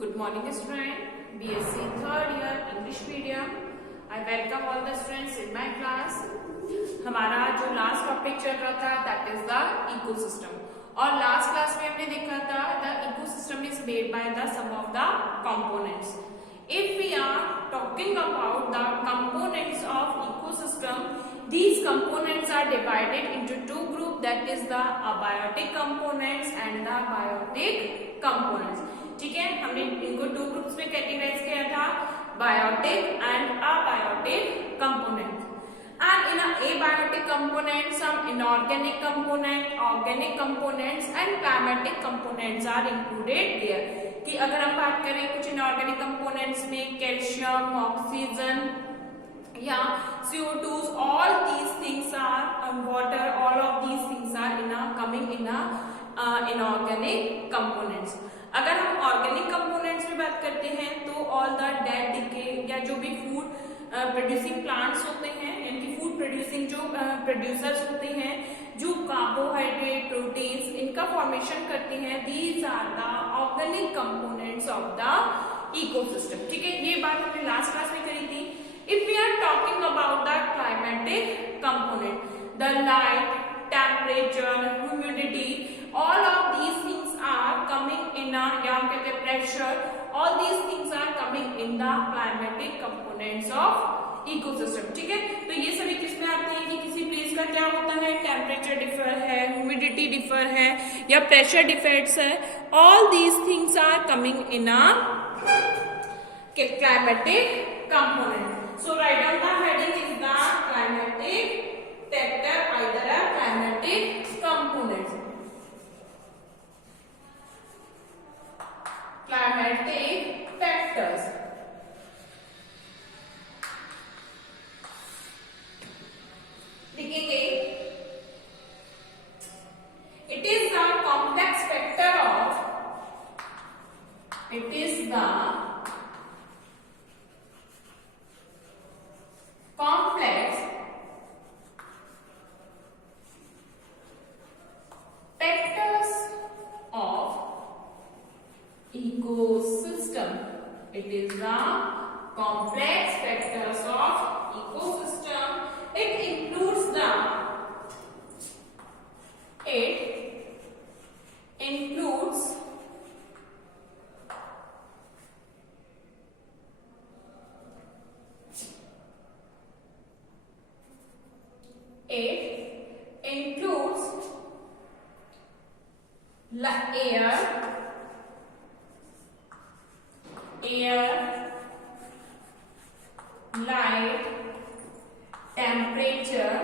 Good morning student, BSc third year English medium. I welcome all the students in my class. हमारा जो last topic चल रहा था that is the ecosystem और last class में हमने देखा था the ecosystem is made by the sum of the components. If we are talking about the components of ecosystem, these components are divided into two groups, that is the abiotic components and the biotic components. ठीक है, हमने इनको two groups में categorize किया था, biotic and abiotic component. And in abiotic components, some inorganic component, organic components and climatic components are included there. कि अगर हम बात करें कुछ इनऑर्गेनिक कंपोनेंट्स में कैल्शियम, ऑक्सीजन या CO2, all these things are water, all of these things are coming in inorganic components. अगर हम ऑर्गेनिक कंपोनेंट्स में बात करते हैं तो ऑल द डेड डिके या जो भी फूड प्रोड्यूसिंग प्लांट्स होते हैं, यानी फूड प्रोड्यूसिंग जो प्रोड्यूसर्स होते हैं, जो कार्बोहाइड्रेट, प्रोटीन्स इनका फॉर्मेशन करते हैं, these are the organic components of the ecosystem. ठीक है, ये बात हमने लास्ट क्लास में करी थी. If we are talking about the climatic component, the light, temperature, humidity, all of these things are coming in a या हम कहते हैं pressure, all these things are coming in the climatic components of ecosystem. ठीक है, तो ये सभी किसमें आते हैं कि किसी प्लेस का क्या होता है, टेम्परेचर डिफर है, ह्यूमिडिटी डिफर है या प्रेशर डिफेक्ट्स है, all these things are coming in a climatic component. So write down the heading is the climatic factor, either a climatic component. Climatic factors. लिखेंगे, it is the complex factor of, it is the complex factors of ecosystem. It is the complex factors of ecosystem. It includes the, it includes air, light, temperature,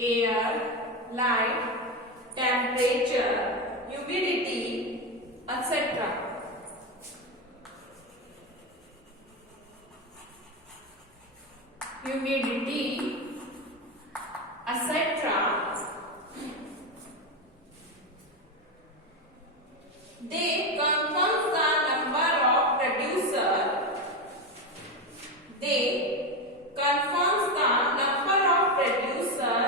air, light, temperature, humidity, etc. Humidity, etc. They confirm the number of producer. They confirm the number of producer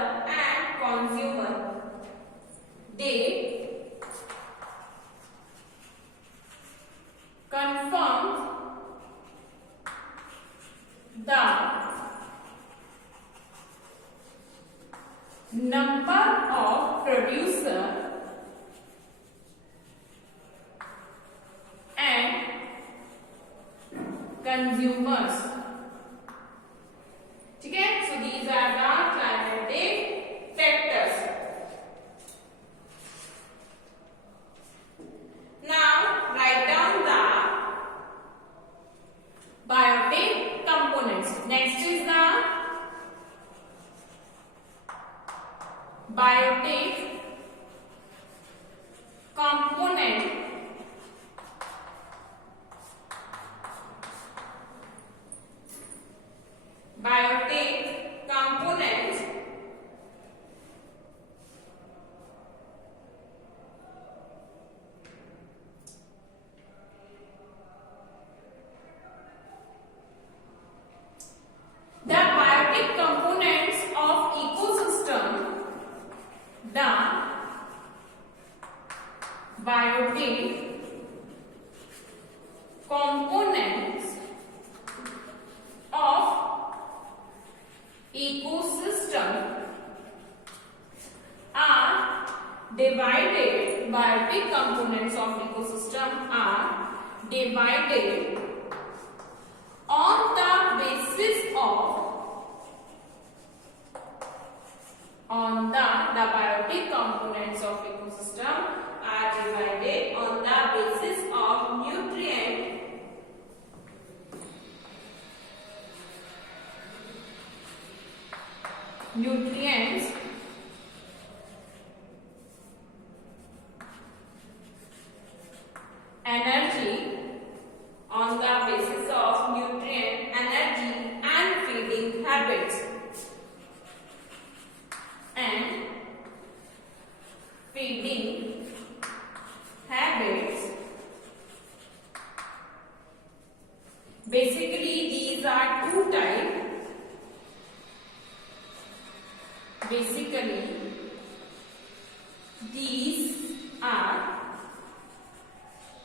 and consumer. They confirm the number of producer and consumers. ठीक है, so these are the climatic factors. Now write down the biotic components. Next is the biotic component. Biotic components the biotic components of ecosystem, the biotic components of ecosystem are divided. Biotic components of ecosystem are divided on the basis of the biotic components of ecosystem are divided on the basis of nutrients, energy, on the basis of nutrient, energy and feeding habits. And feeding habits. Basically, these are two types. Basically, these are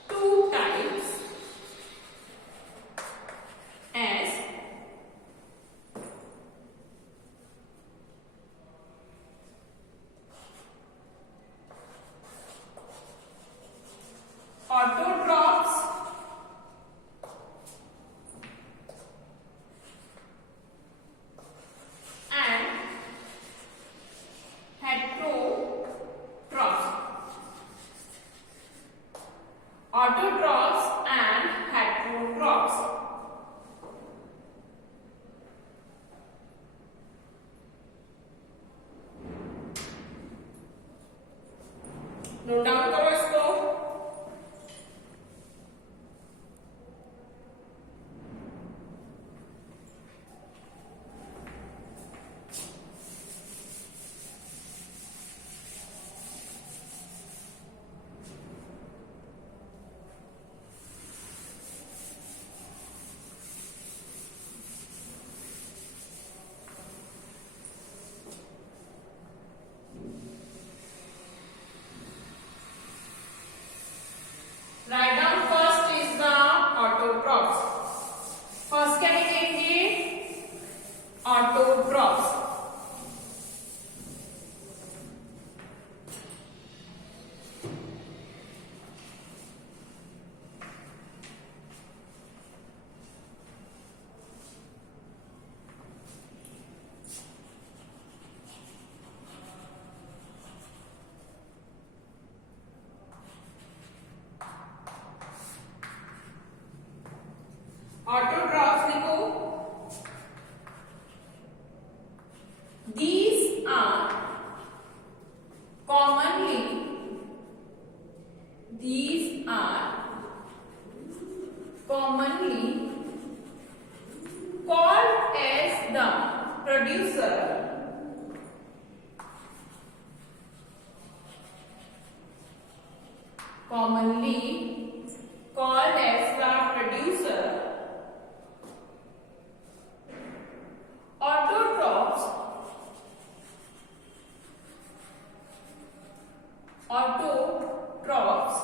two types as autotrophs and heterotrophs. Autotrophs and heterotrophs. Note down करो इसको. Write down first is the autotrophs. First क्या लिखेंगे? Autotrophs. Autotrophs लिखो. These are commonly called as the producer autotrophs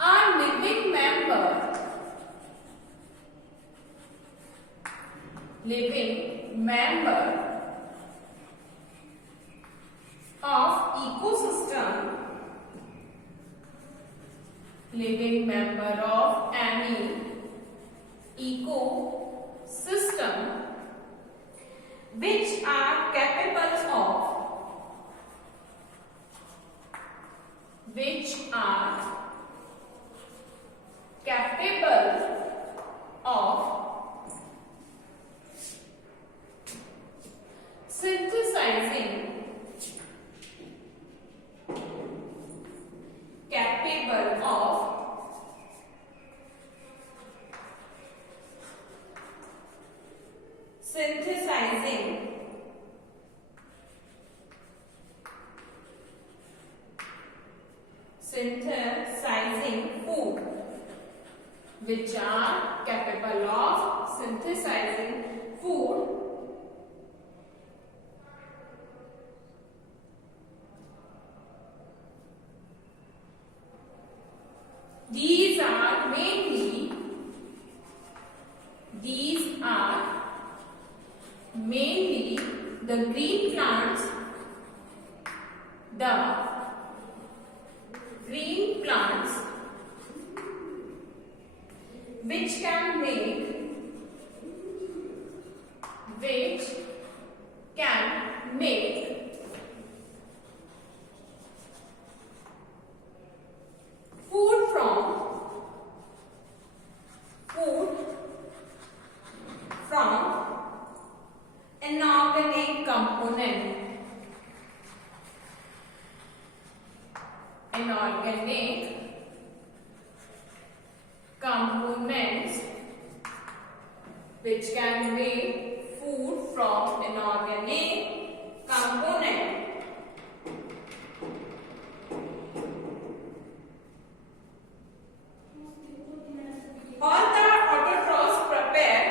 are living member of ecosystem, living member of any ecosystem which are capable of synthesizing food, which are capable of synthesizing food These are mainly the green plants, which can make food from inorganic components which can make food from inorganic component. All the autotrophs prepare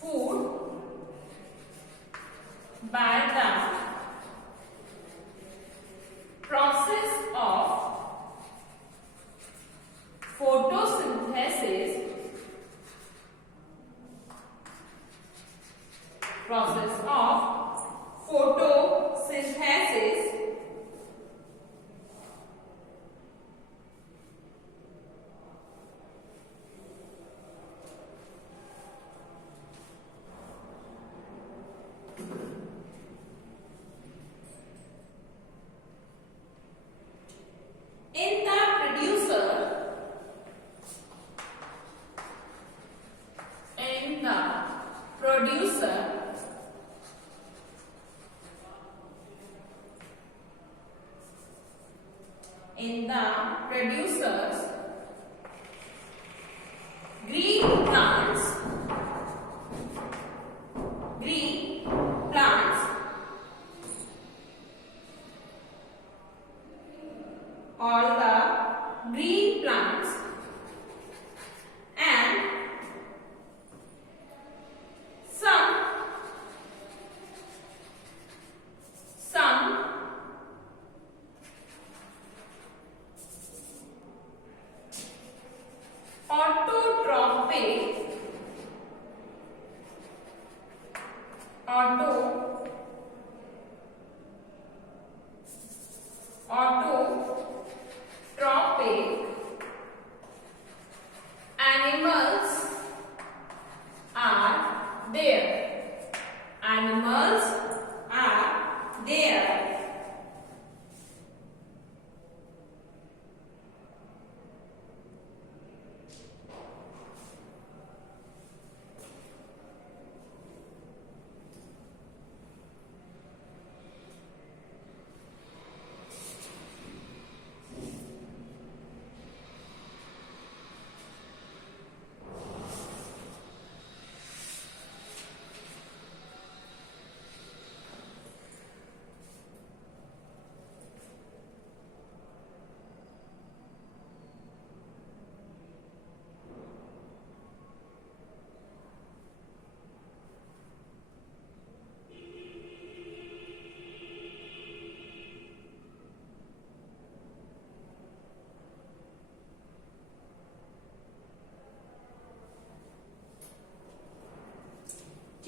food by the process of photosynthesis in the producer in the producers green plants all the green plants and some autotrophic animals are there.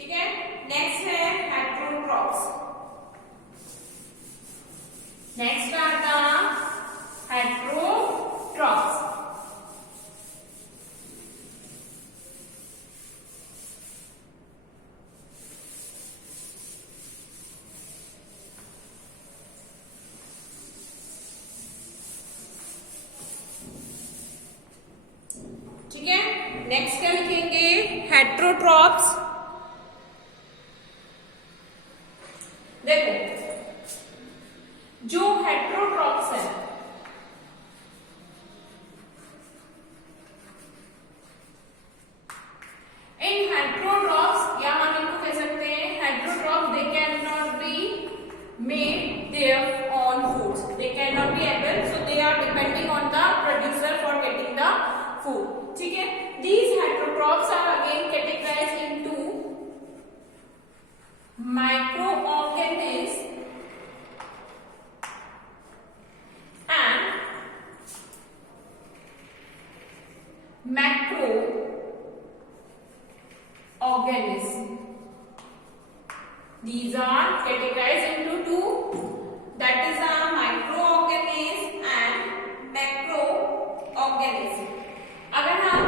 ठीक है. Next है heterotrophs. Next are the heterotrophs. Next क्या लिखेंगे, heterotrophs. देखो जो heterotrophs है, इन heterotrophs या हम इनको कह सकते हैं heterotrophs, they can not be made their own foods, they can not be able, so they are depending on the producer for getting the food. ठीक है, these heterotrophs are again categorized into microorganisms and macroorganisms. These are categorized into two, that is microorganisms and macroorganisms. अगर हम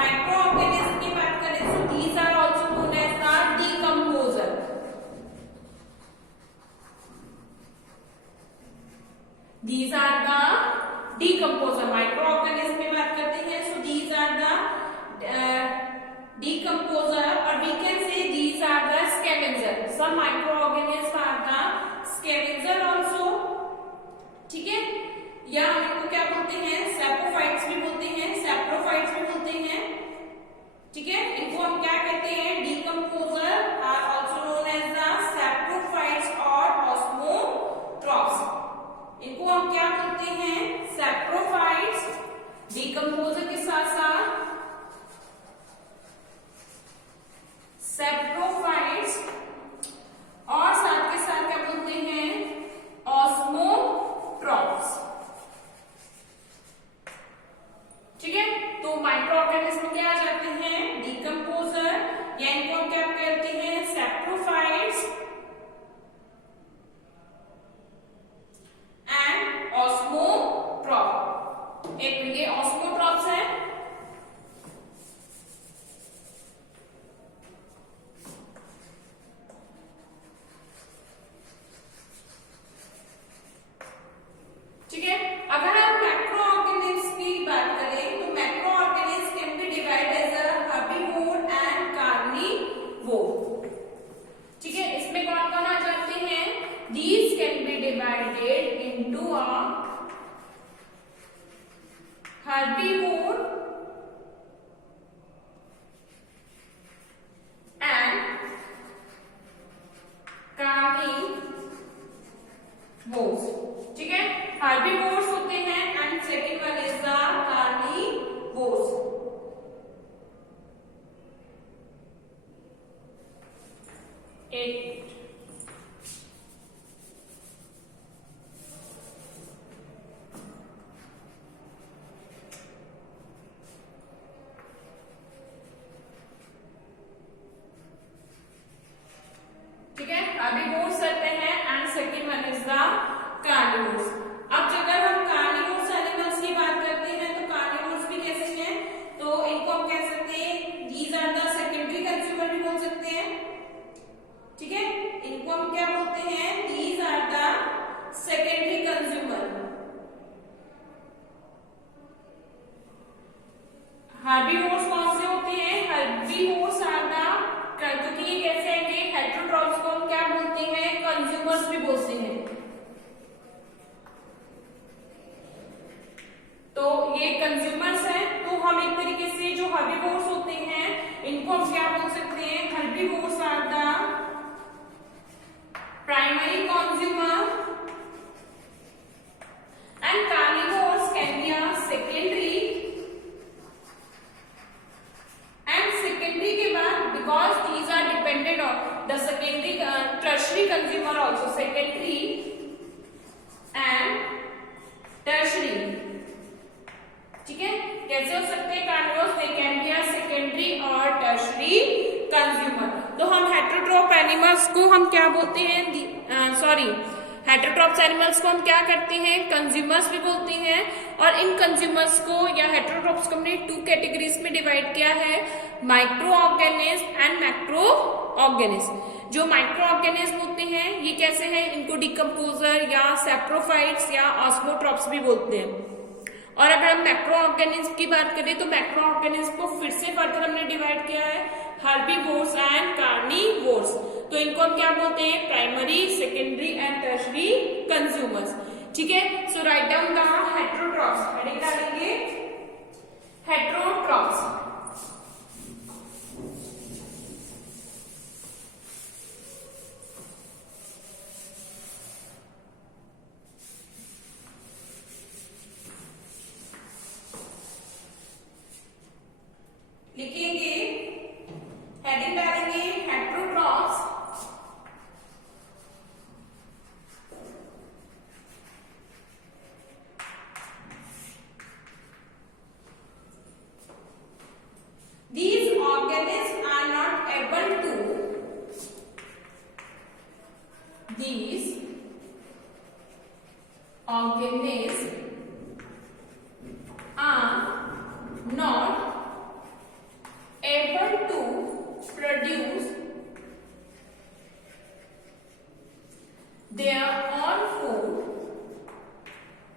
microorganisms की बात करें तो these are also known as the decomposer. These are the decomposer. Microorganism में बात करते हैं, so these are the decomposer, or we can say these are the scavenger. Some microorganisms are the scavenger also. ठीक है, या हम इनको क्या बोलते हैं, सैप्रोफाइट्स भी बोलते हैं, सैप्रोफाइट्स भी बोलते हैं। ठीक है, इनको हम क्या कहते हैं, decomposer are also known as the saprophytes or osmotrophs. इनको हम क्या बोलते हैं, सैप्रोफाइट्स, डिकम्पोजर के साथ साथ सैप्रोफाइट्स, और साथ के साथ क्या बोलते हैं, ऑस्मोट्रॉफ्स। ठीक है, तो माइक्रोऑर्गेनिज्म में क्या आ जाते हैं, डिकम्पोजर, या इनको हम क्या कहते हैं, सैप्रोफाइट्स एंड ऑस्मोट्रॉफ। एक ये ऑस्मोट्रॉफ्स है, ठीक है। अगर आप मैक्रो ऑर्गेनिज्म की बात करें तो macro organism can be divide as a herbivore and carnivore. ठीक है, इसमें कौन कौन आ जाते हैं, these can be divided into a herbivore and carnivores. ठीक है, herbivores होते हैं and second one is the carnivores. एक herbivores करते हैं and second one is the carnivores. अब अगर हम carnivores animals की बात करते हैं तो carnivores भी कैसे हैं, तो इनको हम कह सकते हैं these are the secondary consumer भी बोल सकते हैं। ठीक है, इनको हम क्या बोलते हैं, these are the secondary consumer। herbivores कौन से होते हैं, herbivores are the, क्योंकि ये कैसे हैं, हेट्रोट्रॉप्स को हम क्या बोलते हैं, कंज्यूमर्स भी बोलते हैं। तो ये कंज्यूमर्स हैं, तो हम एक तरीके से जो हर्बीवोर्स होते हैं इनको हम क्या बोल सकते हैं, herbivores are the primary consumer and carnivores can be a secondary, and secondary के बाद because these are dependent on the secondary tertiary consumer also, secondary and tertiary। ठीक है, कैसे हो सकते हैं carnivores, they can be a secondary और tertiary consumer। तो हम हेट्रोट्रॉप एनिमल्स को हम क्या बोलते हैं, हेट्रोट्रॉप्स एनिमल्स को हम क्या करते हैं, कंज्यूमर्स भी बोलते हैं। और इन कंज्यूमर्स को या हेट्रोट्रॉप्स को हमने टू कैटेगरीज में डिवाइड किया है, micro organism and macro organism. जो माइक्रो ऑर्गेनिज्म होते हैं ये कैसे हैं, इनको डिकम्पोजर या सैप्रोफाइट्स या ऑस्मोट्रॉप्स भी बोलते हैं। और अगर हम मैक्रो ऑर्गेनिज्म की बात करें तो मैक्रो ऑर्गेनिज्म को फिर से फर्दर हमने डिवाइड किया है हर्बीवोर्स एंड कार्निवोर्स। तो इनको हम क्या बोलते हैं, primary, secondary and tertiary consumers. ठीक है, so write down the heterotrophs, heading डालेंगे हेटेरोट्रॉफ्स। लिखेंगे, हेडिंग डालेंगे heterotrophs. These organisms are not able to, these organisms are not able to produce their own food,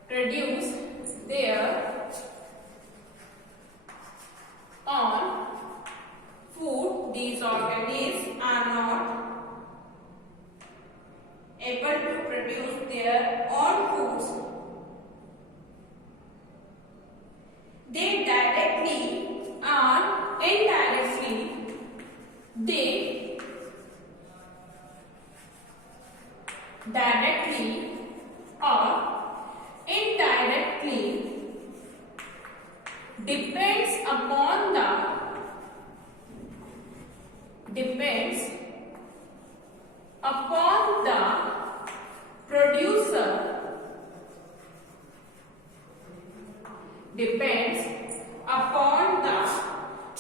produce their own food. These organisms are not able to produce their own foods. They directly or indirectly, they directly or indirectly depends upon the producer, depends upon the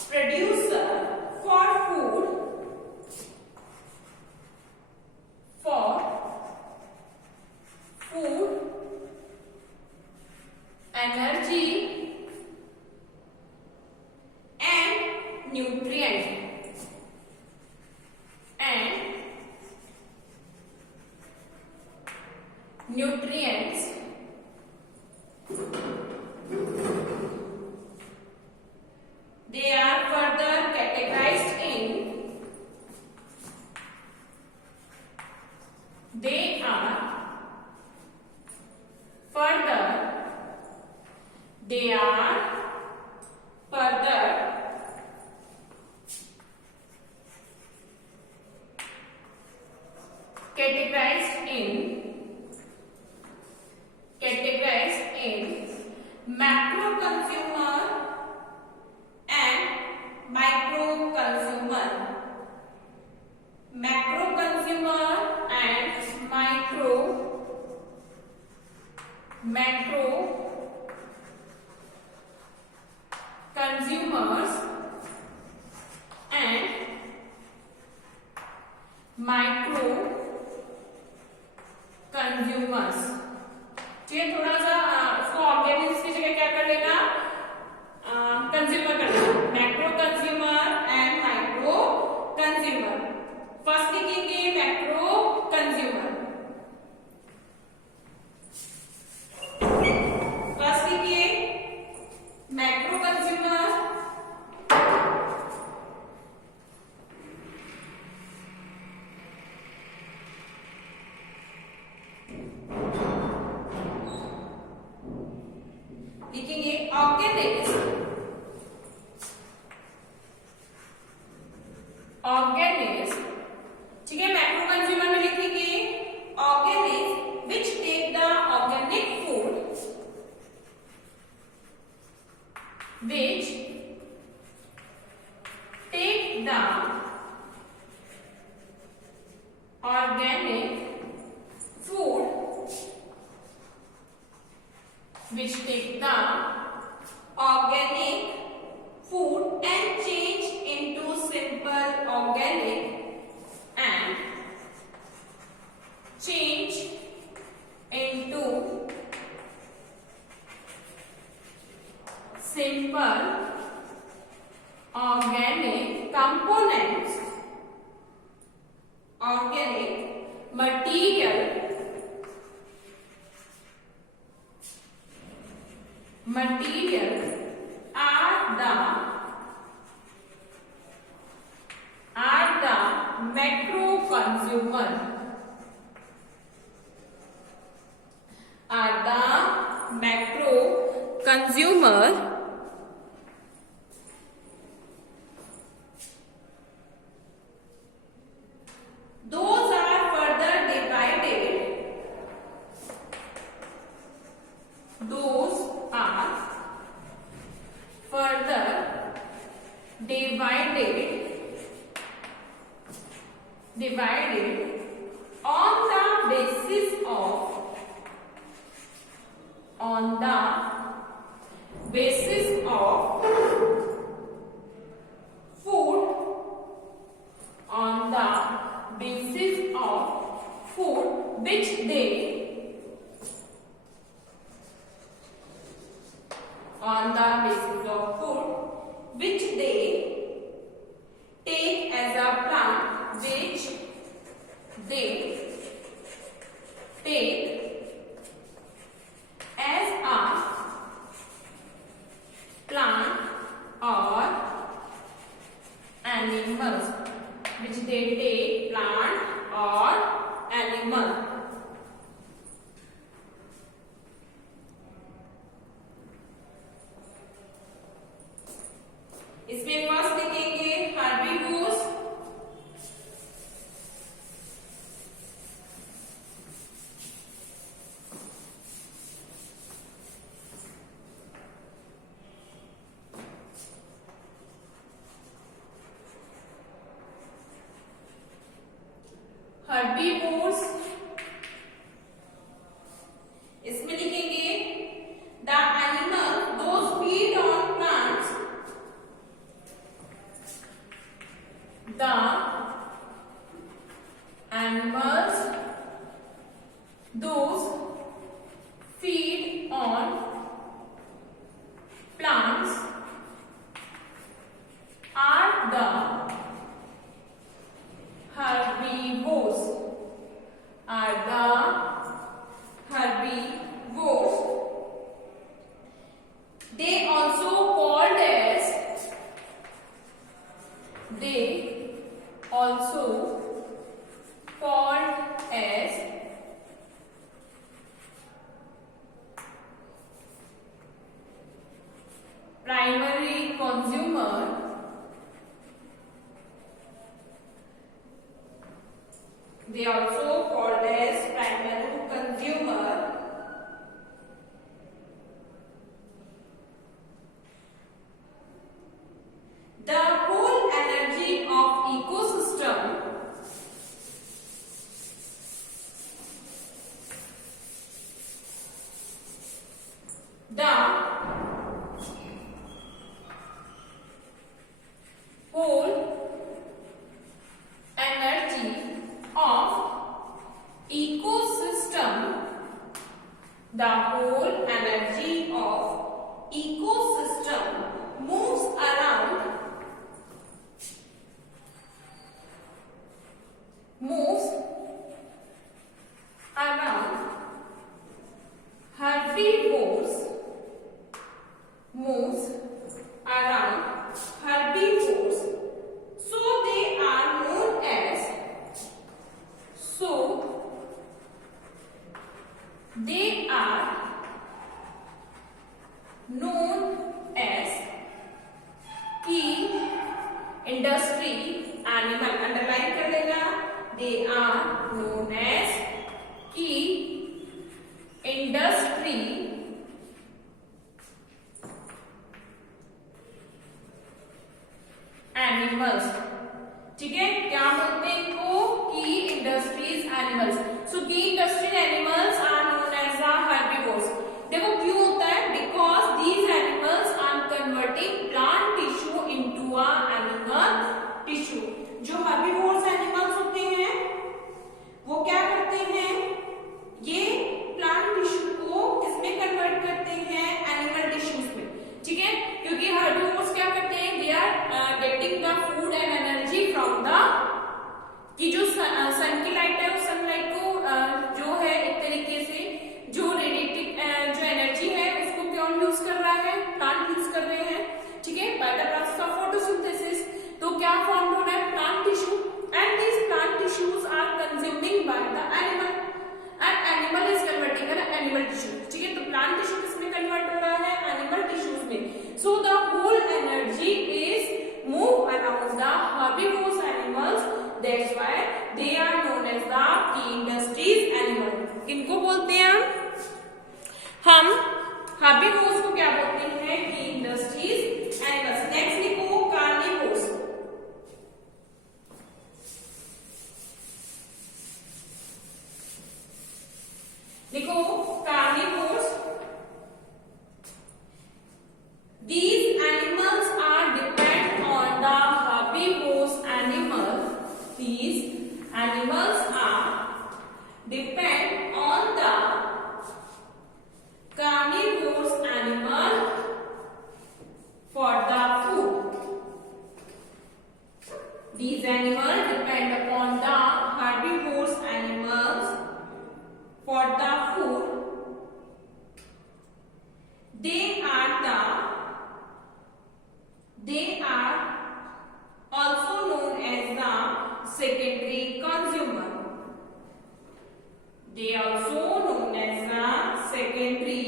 producer for food, energy and nutrients, They are further categorized in, they are further categorized in macro consumer and micro consumer, macro consumer and macro consumers and micro consumers। चलिए थोड़ा सा उसको organism की जगह क्या कर लेना, consumer कर लेना, macro consumer and micro consumer. First लिखेंगे मैक्रो कंज्यूमर, फर्स्ट लिखिए मैक्रो कंज्यूमर, लिखेंगे ऑर्गेनिज्म, ठीक है। मैक्रो कंज्यूमर में लिखेंगे organism which take the organic food, which take the organic food, which take the organic food and change into simple organic and change into simple organic components, organic material are the macro consumer, are the macro consumer. Those are further divided. Those are further divided on the basis of food, on the basis of food which they take as a plant, which they take as a plant or animals, which they take plant or animal. इसमें first लिखेंगे herbivores, इसमें लिखेंगे the animal those feed on plants, the animals those feed on plants are the herbivores, They also called as primary consumer. They also called as primary consumer. The whole energy of ecosystem the whole energy of ecosystem moves around herbivores, so they are known as key industry animal. Underline कर देना, they are known as key industry animals. ठीक है, क्या बोलते हैं इनको? की industries animals. So की industry animals are known as the herbivores. देखो क्यों होता है? बिकॉज दीज हम हर्बीवोर्स को क्या बोलते हैं कि इंडस्ट्रीज एनिमल्स। नेक्स्ट लिखो कार्निवोर्स। लिखो carnivores. These animals are depend on the herbivorous animal. These animals are depend on the carnivorous animal for the food. These animals depend upon the herbivorous animals for the food. They are also known as the secondary consumer. They are also known as the secondary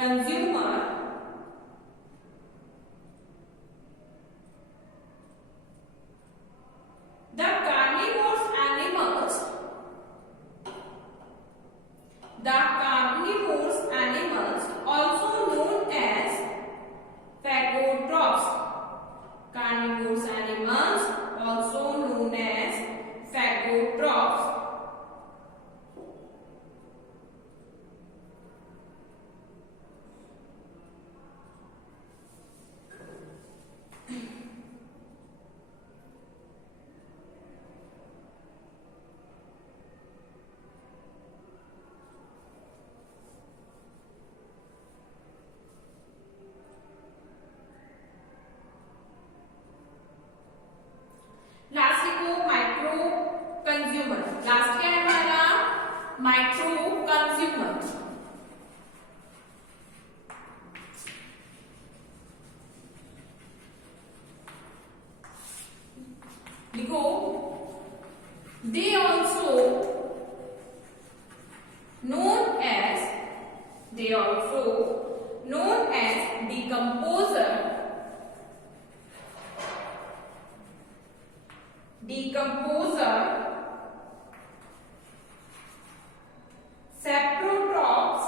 consumer. The carnivorous animals also known as phagotrophs. Carnivorous animals also known as phagotrophs. Last लिखो micro consumer. Last क्या है हमारा? Micro consumer. लिखो दे also known as decomposer, saprotrophs,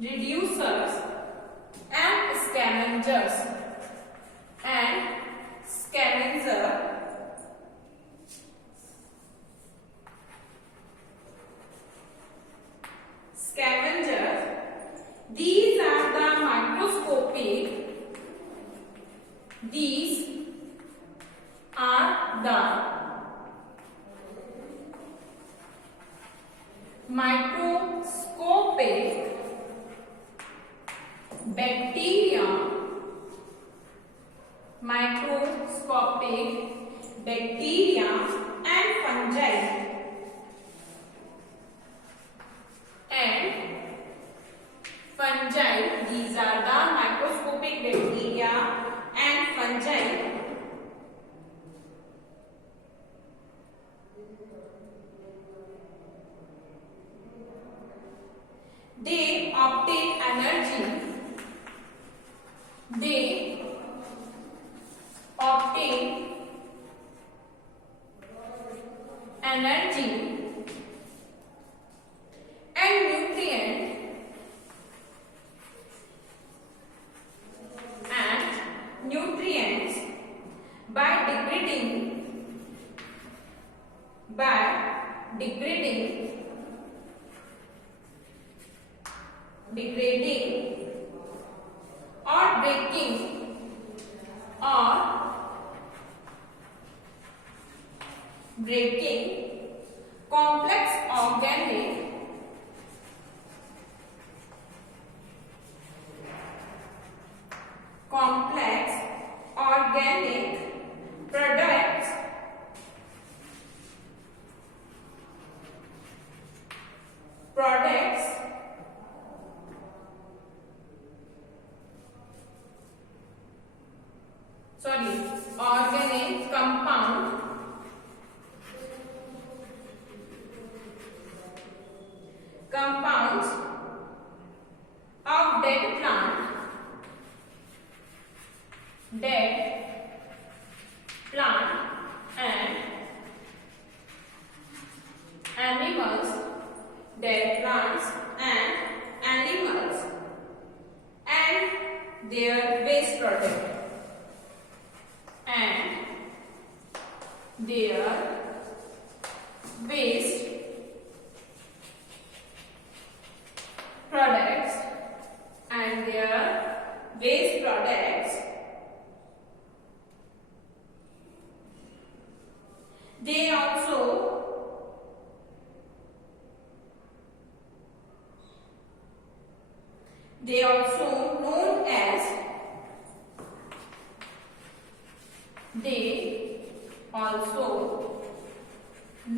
reducers and scavengers These are the microscopic bacteria and fungi. These are the microscopic bacteria and fungi. They obtain energy and nutrients by degrading or breaking complex organic products organic compounds of dead and their waste products they also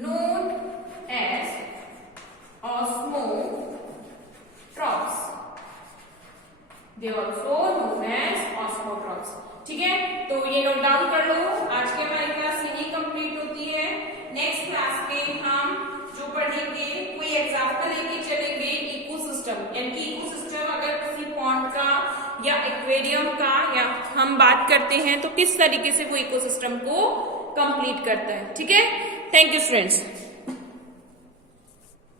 known as osmotrophs। ठीक है, तो ये note down कर लो। आज के हमारी class यही complete होती है। नेक्स्ट क्लास में हम जो पढ़ेंगे कोई एग्जाम्पल लेके चलेंगे इकोसिस्टम, यानी कि इकोसिस्टम अगर किसी पॉन्ड का या एक्वेरियम का या हम बात करते हैं तो किस तरीके से वो इकोसिस्टम को कंप्लीट करता है। ठीक है, थैंक यू स्टूडेंट्स।